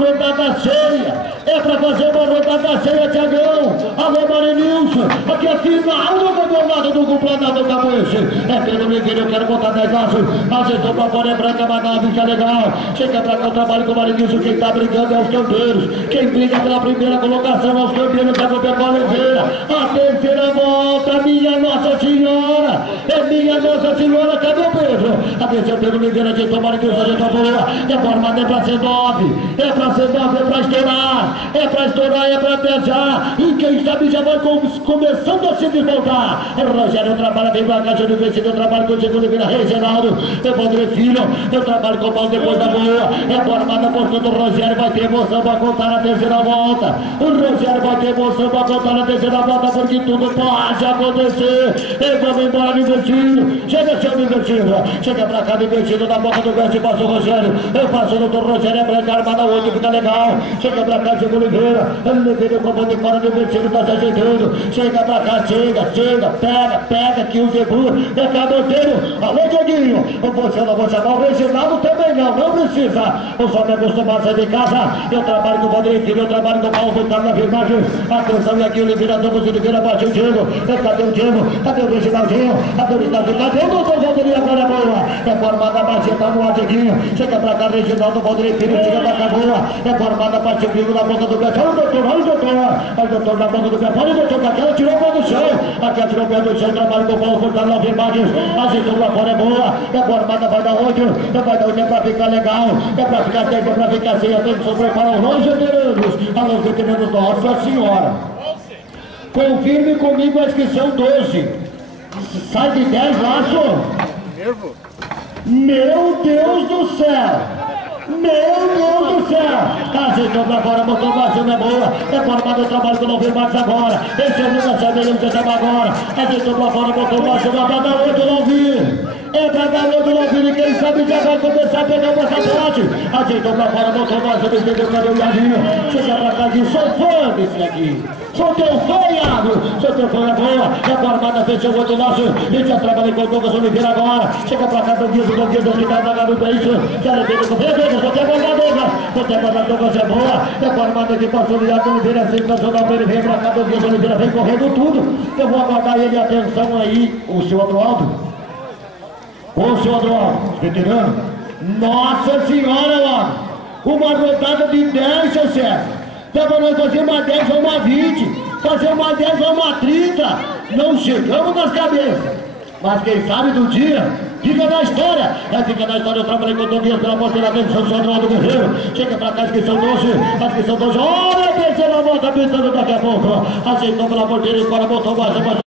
Rodada cheia, é pra fazer uma rodada cheia, Tiagão. Alô, Marinilson, aqui é final do campeonato do Campeonato Cabuense. É Pedro Miguel, eu quero botar 10 laços. Ajeitou pra fora, é branca, mas não, fica legal. Chega pra cá, o trabalho com o Marinilson. Quem tá brigando é os canteiros. Quem briga pela primeira colocação é os canteiros da Copa Oliveira. A terceira volta, minha Nossa Senhora. É minha Nossa Senhora, cadê o Pedro? Atenção, Pedro Miguel, ajeitou o Marinilson, ajeitou a boa. É formada, é pra ser 9. É pra ser 9, é pra estourar. É pra estourar, é pra pesar. E quem sabe já vai começando a se desmontar. É o Rogério, trabalha bem pra cá, Júlio Vestido, eu trabalho com o Diego Oliveira, Reginaldo, eu Padre Filho, eu trabalho com o Paulo depois da boa. É formada, portanto, o Rogério vai ter emoção pra contar na terceira volta. O Rogério vai ter emoção pra contar na terceira volta, porque tudo pode acontecer. Eu vou embora no Vestido. Chega, seu Vestido. Chega pra cá, Vestido, na boca do Vestido, passa o Rogério. Eu passo o doutor Rogério, é branca, armada hoje, fica legal. Chega pra cá, Diego Oliveira. Oliveira, como de fora do Vestido, tá se ajeitando. Chega pra cá, chega, pega, que o Zebu é caboteiro. Alô, Dieguinho, você não vou chamar o Reginaldo também não precisa. O só me acostumado a sair de casa. Eu trabalho com o Padre Filho, eu trabalho com o Paulo Vitor na filmagem. Atenção, e aqui o Oliveira, Douglas Oliveira, bateu o Diego. Cadê o Diego? Cadê o Reginaldinho? Cadê o doutor Valdir? Agora é boa. É formada a baixinha, tá no ar, Dieguinho. Chega pra cá, Reginaldo, Padre Filho, chega pra cá, boa. É formada a baixinha, Diego na boca do pé. Olha o doutor, olha o doutor na boca do pé. Olha o doutor, aquela tirou o pé do chão. Aqui tirou o pé do chão, trabalho com o Paulo Vitor na filmagem. Ajeitou lá fora, é boa. É formada, vai dar 8. Vai dar 8, é pra ficar legal. É pra ficar 10, é pra ficar 6. Atenção, prepara os veteranos. Alô, veteranos, Nossa Senhora. Confirme comigo a inscrição 12. Sai de 10, laço. Meu Deus do céu. Meu Deus do céu! Ajeitou pra fora, botou baixo, é boa. É formado o trabalho que não vem mais agora. Esse é o nunca sabe, ele já sabe agora. Ajeitou pra fora, botou baixo, vai pra dar 8, não vi. É pra dar 8, não vi. Quem sabe já vai começar a pegar o passaporte. Ajeitou pra fora, botou baixo, me entendeu, cadê o Iarinho? Chega pra cá aqui, sou fã desse aqui. Sou teu fã, Iago. Sou teu fã, é boa. É formada, fechou o 8 nosso. E já trabalhei com o Douglas Oliveira agora. Chega pra cá, Douglas, que tá na garupa, é isso. Já levei com o vou ter guardado, Douglas. Vou ter guardado, Douglas, é boa. É formada aqui, passou o Iago Oliveira, sensacional pra ele. Vem pra cá, Douglas Oliveira, vem correndo tudo. Eu vou aguardar ele, atenção aí, o seu Adroaldo. Ô, seu Adroaldo, veterano. Nossa Senhora, lá. Uma rodada de 10, seu César. Dá pra nós fazer uma 10 ou uma 20. Fazer uma 10 ou uma 30. Não chegamos nas cabeças. Mas quem sabe do dia, fica na história. Fica na história, eu trabalhei com o Tobias pela porteira vez, São Eduardo Guerreiro. Chega pra cá, inscrição 12. Inscrição 12. Olha a terceira volta, pensando daqui a pouco. Ajeitou pela porteira e fora, botou mais.